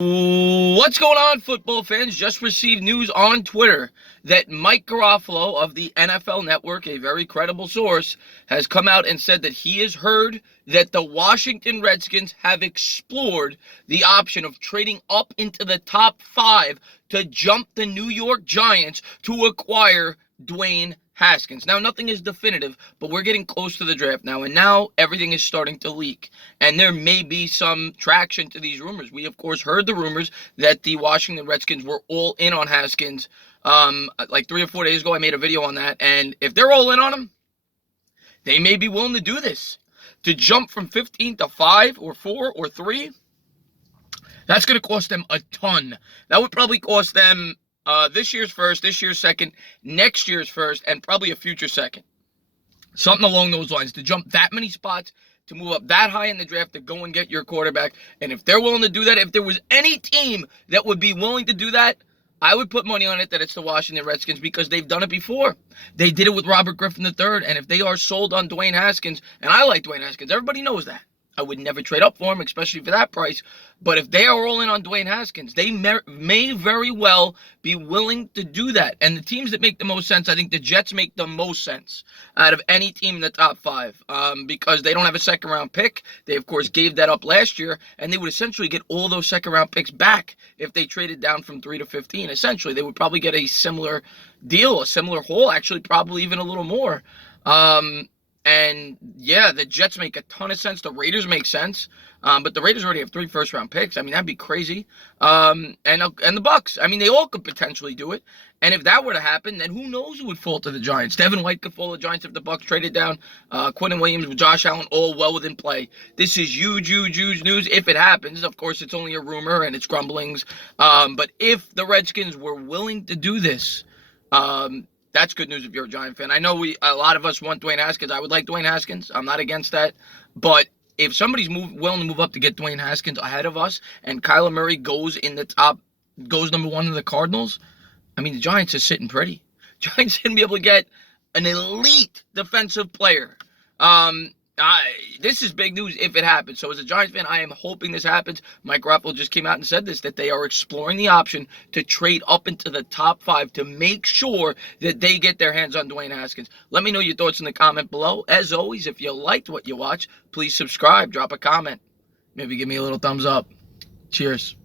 What's going on, football fans? Just received news on Twitter that Mike Garofalo of the NFL Network, a very credible source, has come out and said that he has heard that the Washington Redskins have explored the option of trading up into the top 5 to jump the New York Giants to acquire Dwayne Haskins. Now, nothing is definitive, but we're getting close to the draft now, and now everything is starting to leak. And there may be some traction to these rumors. We, of course, heard the rumors that the Washington Redskins were all in on Haskins. Like 3 or 4 days ago, I made a video on that. And if they're all in on him, they may be willing to do this. To jump from 15 to 5 or 4 or 3, that's going to cost them a ton. That would probably cost them this year's first, this year's second, next year's first, and probably a future second. Something along those lines. To jump that many spots, to move up that high in the draft, to go and get your quarterback. And if they're willing to do that, if there was any team that would be willing to do that, I would put money on it that it's the Washington Redskins, because they've done it before. They did it with Robert Griffin III, and if they are sold on Dwayne Haskins, and I like Dwayne Haskins, everybody knows that. I would never trade up for him, especially for that price. But if they are all in on Dwayne Haskins, they may very well be willing to do that. And the teams that make the most sense, I think the Jets make the most sense out of any team in the top 5, because they don't have a second-round pick. They, of course, gave that up last year, and they would essentially get all those second-round picks back if they traded down from 3 to 15. Essentially, they would probably get a similar deal, a similar haul, actually probably even a little more. And yeah, the Jets make a ton of sense. The Raiders make sense. But the Raiders already have 3 first-round picks. I mean, that'd be crazy. And the Bucks. I mean, they all could potentially do it. And if that were to happen, then who knows who would fall to the Giants? Devin White could fall to the Giants if the Bucks traded down. Quentin Williams with Josh Allen, all well within play. This is huge, huge, huge news if it happens. Of course, it's only a rumor and it's grumblings. But if the Redskins were willing to do this, that's good news if you're a Giant fan. I know a lot of us want Dwayne Haskins. I would like Dwayne Haskins. I'm not against that. But if somebody's willing to move up to get Dwayne Haskins ahead of us, and Kyler Murray goes number 1 in the Cardinals, I mean, the Giants are sitting pretty. Giants going to be able to get an elite defensive player. This is big news if it happens. So as a Giants fan, I am hoping this happens. Mike Garofalo just came out and said this, that they are exploring the option to trade up into the top 5 to make sure that they get their hands on Dwayne Haskins. Let me know your thoughts in the comment below. As always, if you liked what you watch, please subscribe, drop a comment. Maybe give me a little thumbs up. Cheers.